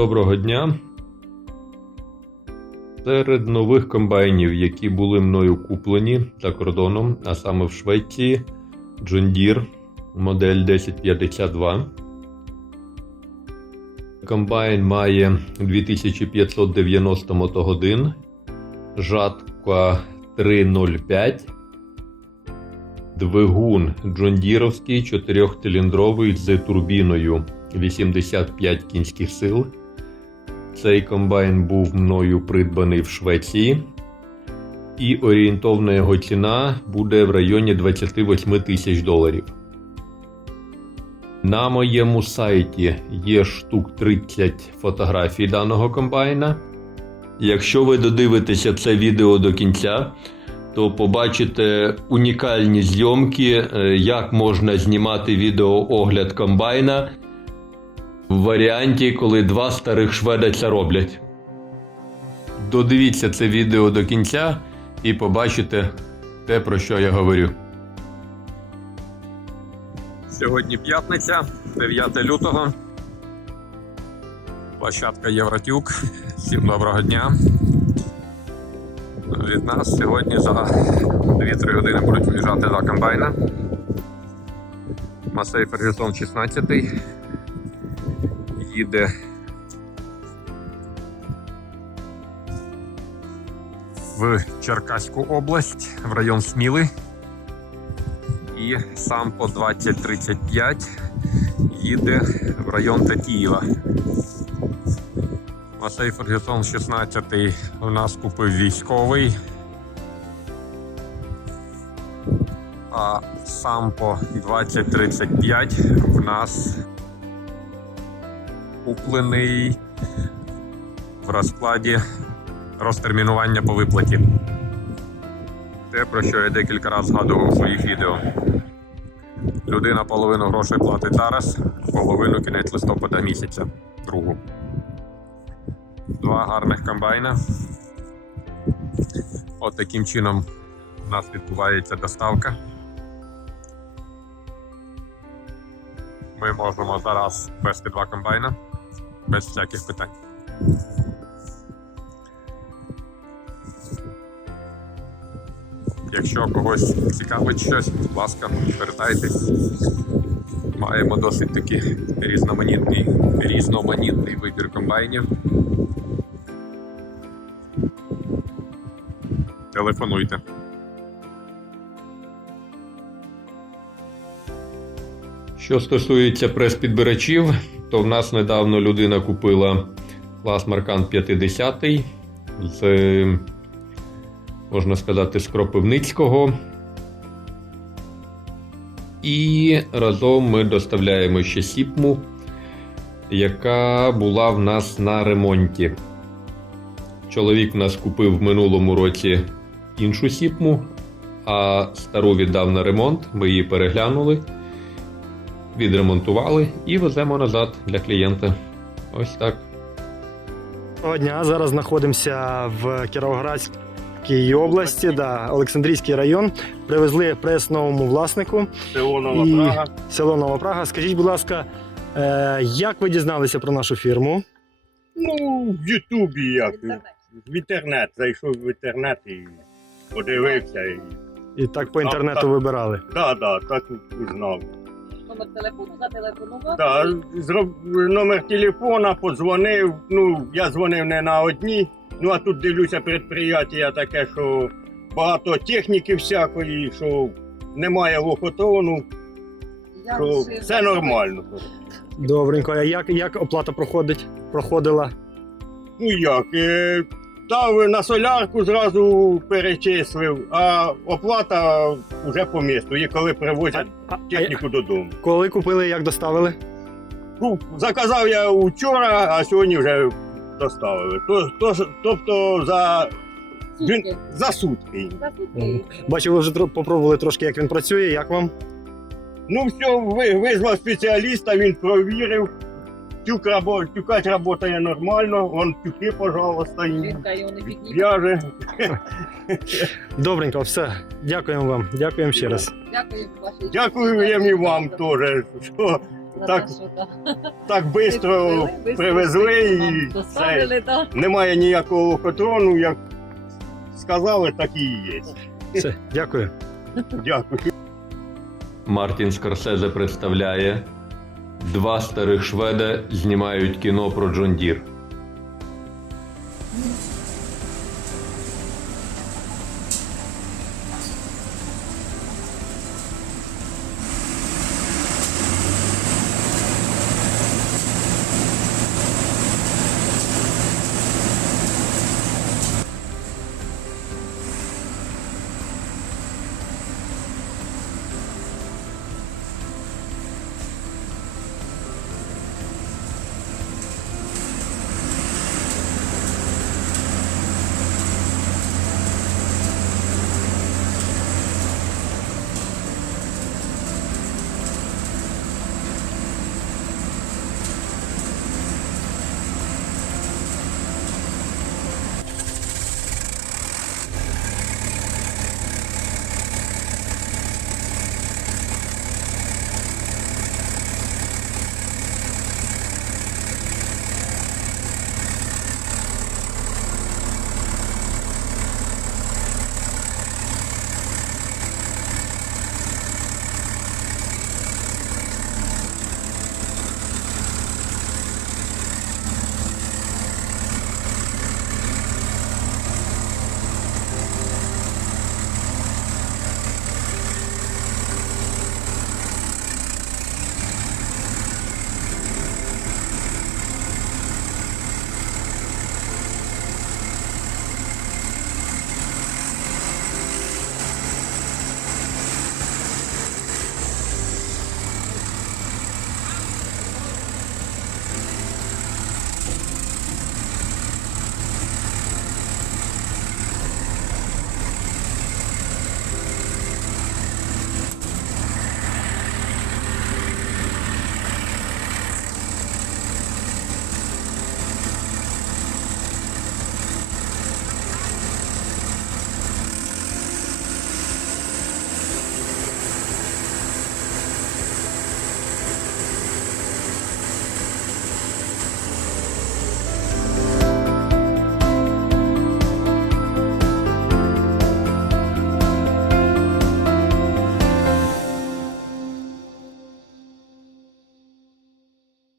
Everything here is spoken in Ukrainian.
доброго дня. Серед нових комбайнів, які були мною куплені за кордоном, а саме в Швеції, John Deere модель 1052. Комбайн має 2590 мотогодин, жатка 305, двигун Джондіровський 4-циліндровий з турбіною 85 кінських сил. Цей комбайн був мною придбаний в Швеції. І орієнтовна його ціна буде в районі 28 тисяч доларів. На моєму сайті є штук 30 фотографій даного комбайна. Якщо ви додивитеся це відео до кінця, то побачите унікальні зйомки, е, як можна знімати відеоогляд комбайна в варіанті, коли два старих шведа це роблять. Додивіться це відео до кінця і побачите те, про що я говорю. Сьогодні п'ятниця, 9 лютого. Площадка Євротюк. Всім доброго дня. Від нас сьогодні за 2-3 години будуть виїжджати два комбайна. Масей Фергюсон 16 їде в Черкаську область, в район Сміли. І сам по 2035 їде в район Татіїва. Масей Фергюсон 16 у нас купив військовий. А сам по 2035 в нас куплений в розкладі розтермінування по виплаті. Те, про що я декілька разів згадував у своїх відео. Людина половину грошей платить зараз, половину кінець листопада місяця, другу. Два гарних комбайна. От таким чином у нас відбувається доставка. Ми можемо зараз вести два комбайна без всяких питань. Якщо когось цікавить щось, будь ласка, звертайтесь. Маємо досить таки різноманітний, різноманітний вибір комбайнів. Телефонуйте. Що стосується прес-підбирачів, то в нас недавно людина купила клас Маркан 50 з, можна сказати, з Кропивницького. І разом ми доставляємо ще сіпму, яка була в нас на ремонті. Чоловік в нас купив в минулому році іншу сіпму, а стару віддав на ремонт. Ми її переглянули, відремонтували і веземо назад для клієнта. Ось так. Доброго дня. Зараз знаходимося в Кіровоградській області, да, Олександрійський район. Привезли прес новому власнику Село Нова І- Прага. село Нова Прага. Скажіть, будь ласка, е, як ви дізналися про нашу фірму? Ну, в Ютубі як. В інтернет. Зайшов в інтернет і подивився. І... І так по інтернету так. вибирали. Да, да, так узнав. Номер телефону зателефонував. Да, зроб... Номер телефона, подзвонив. Ну, я дзвонив не на одні. Ну, а тут дивлюся предприятия таке, що багато техніки всякої, що немає лохотону, Я що вирішила, все нормально. Добренько. А як, як оплата проходить? Проходила? Ну як, е, дав на солярку зразу перечислив, а оплата вже по місту, і коли привозять А, а техніку додому. коли купили, як доставили? Ну, заказав я вчора, а сьогодні вже доставили. То, то, тобто за, Сутки. за сутки. За сутки. Бачу, ви вже тро- попробували трошки, як він працює. Як вам? Ну все, ви, визвав спеціаліста, він провірив. Тюк рабо, тюкач працює нормально, вон тюки, пожалуйста, і в'яже. Добренько, все. Дякуємо вам. Дякуємо ще раз. Дякую вашій. Дякую і вам теж, що Так. Так швидко Привезли, бистро привезли і це, немає ніякого лохотрону, як сказали, так і є. Все, дякую. Дякую. Мартін Скорсезе представляє Два старих шведа знімають кіно про Джон Дір.